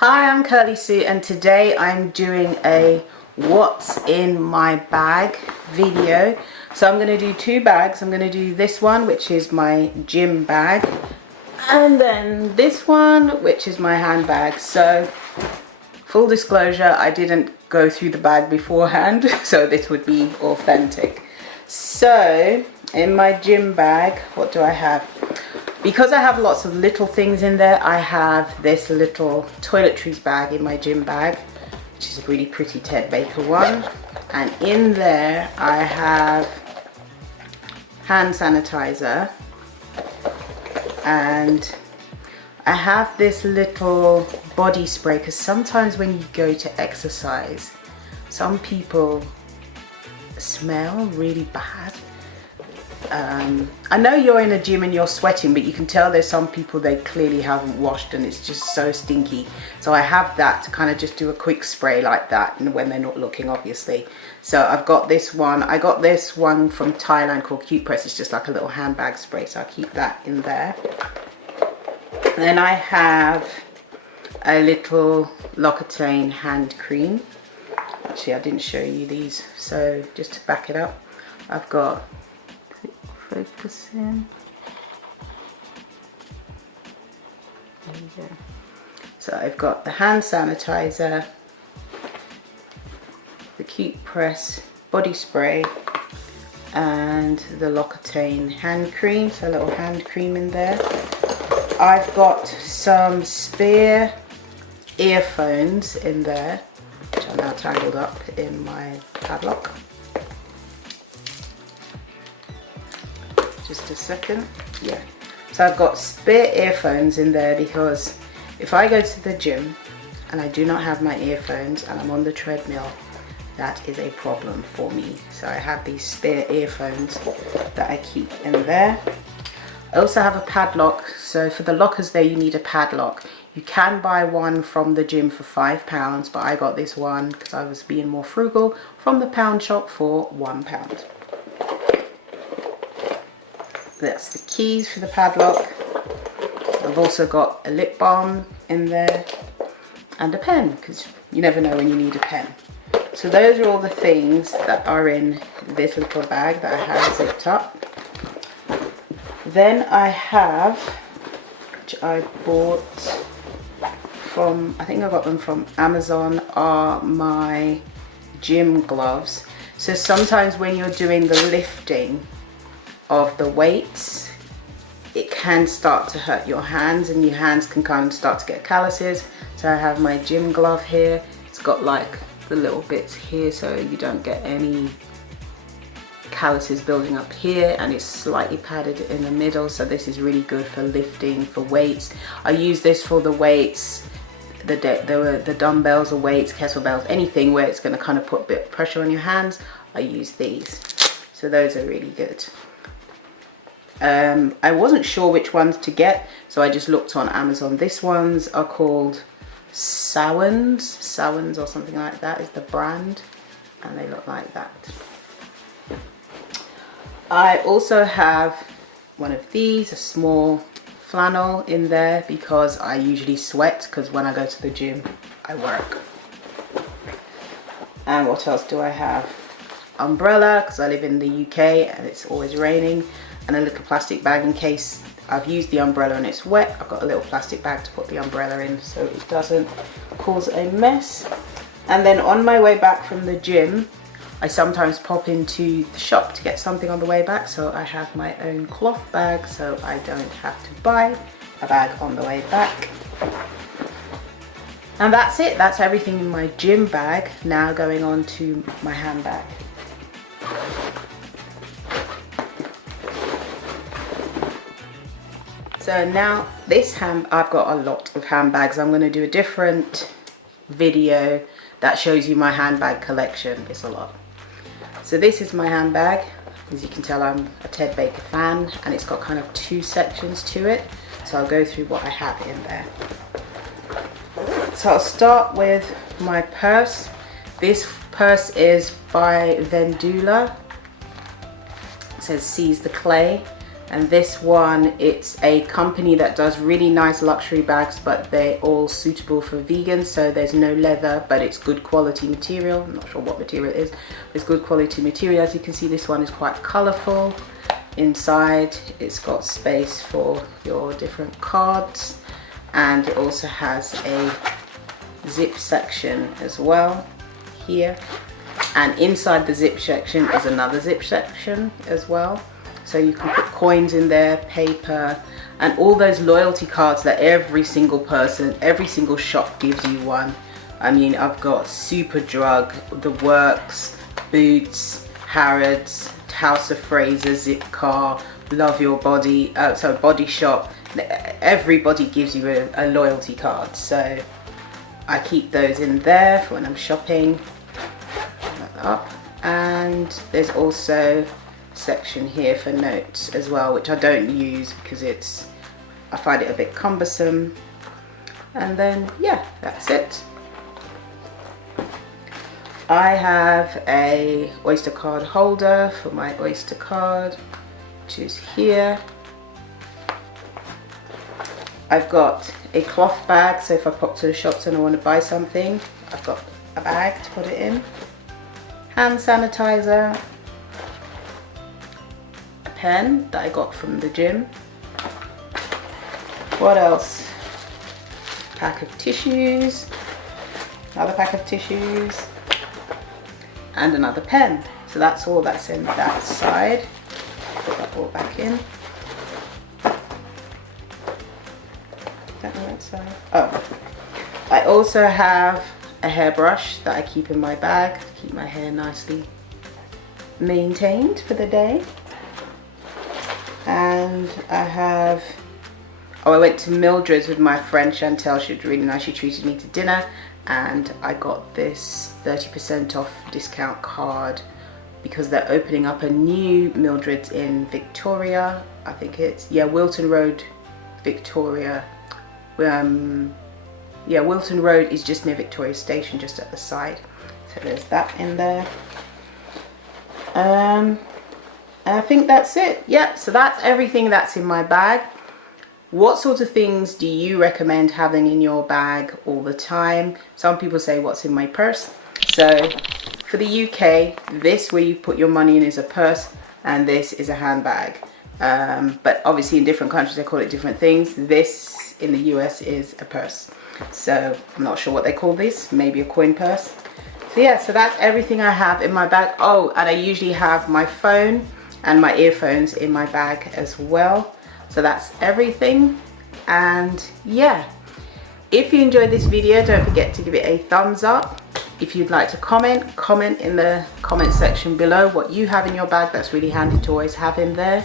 Hi, I'm Kirly-sue and today I'm doing a what's in my bag video. So I'm going to do two bags. I'm going to do this one, which is my gym bag, and then this one, which is my handbag. So full disclosure, I didn't go through the bag beforehand, so this would be authentic. So in my gym bag, what do I have? Because I have lots of little things in there, I have this little toiletries bag in my gym bag, which is a really pretty Ted Baker one. And in there I have hand sanitizer, and I have this little body spray, because sometimes when you go to exercise, some people smell really bad. I know you're in a gym and you're sweating, but you can tell there's some people they clearly haven't washed and it's just so stinky. So I have that to kind of just do a quick spray like that, and when they're not looking, obviously. So I've got this one. I got this one from Thailand called Cute Press. It's just like a little handbag spray, so I'll keep that in there. And then I have a little L'Occitane hand cream. Actually, I didn't show you these, so just to back it up, I've got, focus in. There you go. So I've got the hand sanitizer, the Cute Press body spray, and the L'Occitane hand cream. So a little hand cream in there. I've got some spare earphones in there, which are now tangled up in my padlock. Just a second. Yeah, so I've got spare earphones in there, because if I go to the gym and I do not have my earphones and I'm on the treadmill, that is a problem for me. So I have these spare earphones that I keep in there. I also have a padlock. So for the lockers there, you need a padlock. You can buy one from the gym for £5, but I got this one, because I was being more frugal, from the pound shop for £1. That's the keys for the padlock. I've also got a lip balm in there and a pen, because you never know when you need a pen. So those are all the things that are in this little bag that I have zipped up. Then I have, which I bought from, I think I got them from Amazon, are my gym gloves. So sometimes when you're doing the lifting of the weights, it can start to hurt your hands, and your hands can kind of start to get calluses. So I have my gym glove here. It's got like the little bits here, so you don't get any calluses building up here, and it's slightly padded in the middle. So this is really good for lifting, for weights. I use this for the weights, the dumbbells or weights, kettlebells, anything where it's going to kind of put a bit of pressure on your hands. I use these, so those are really good. I wasn't sure which ones to get, so I just looked on Amazon. These ones are called Sawans or something like that is the brand, and they look like that. I also have one of these, a small flannel in there, because I usually sweat, because when I go to the gym I work. And what else do I have? Umbrella, because I live in the UK and it's always raining, and a little plastic bag in case I've used the umbrella and it's wet. I've got a little plastic bag to put the umbrella in so it doesn't cause a mess. And then on my way back from the gym, I sometimes pop into the shop to get something on the way back, so I have my own cloth bag, so I don't have to buy a bag on the way back. And that's it. That's everything in my gym bag. Now going on to my handbag. So now this I've got a lot of handbags. I'm going to do a different video that shows you my handbag collection. It's a lot. So this is my handbag. As you can tell, I'm a Ted Baker fan, and it's got kind of two sections to it. So I'll go through what I have in there. So I'll start with my purse. This purse is by Vendula. It says Seize the Clay. And this one, it's a company that does really nice luxury bags, but they're all suitable for vegans. So there's no leather, but it's good quality material. I'm not sure what material it is, but it's good quality material. As you can see, this one is quite colorful. Inside, it's got space for your different cards, and it also has a zip section as well here. And inside the zip section is another zip section as well. So you can put coins in there, paper, and all those loyalty cards that every single person, every single shop gives you one. I mean, I've got Superdrug, The Works, Boots, Harrods, House of Fraser, Zipcar, Love Your Body, Body Shop. Everybody gives you a loyalty card. So I keep those in there for when I'm shopping. Up. And there's also section here for notes as well, which I don't use because I find it a bit cumbersome. And then yeah, that's it. I have a Oyster card holder for my Oyster card, which is here. I've got a cloth bag, so if I pop to the shops and I want to buy something, I've got a bag to put it in. Hand sanitizer, pen that I got from the gym. What else? Pack of tissues, another pack of tissues, and another pen. So that's all that's in that side. Put that all back in. That side. Oh, I also have a hairbrush that I keep in my bag to keep my hair nicely maintained for the day. And I went to Mildred's with my friend Chantel. She was really nice. She treated me to dinner, and I got this 30% off discount card because they're opening up a new Mildred's in Victoria. I think it's, yeah, Wilton Road, Victoria. Yeah, Wilton Road is just near Victoria Station, just at the side. So there's that in there. And I think that's it. Yeah, so that's everything that's in my bag. What sort of things do you recommend having in your bag all the time? Some people say what's in my purse. So for the UK, this where you put your money in is a purse, and this is a handbag. But obviously in different countries they call it different things. This in the US is a purse. So I'm not sure what they call this, maybe a coin purse. So yeah, so that's everything I have in my bag. Oh, and I usually have my phone and my earphones in my bag as well. So that's everything. And yeah, if you enjoyed this video, don't forget to give it a thumbs up. If you'd like to comment in the comment section below what you have in your bag. That's really handy to always have in there.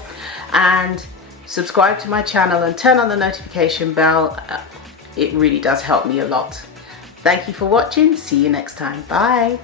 And subscribe to my channel and turn on the notification bell. It really does help me a lot. Thank you for watching. See you next time. Bye.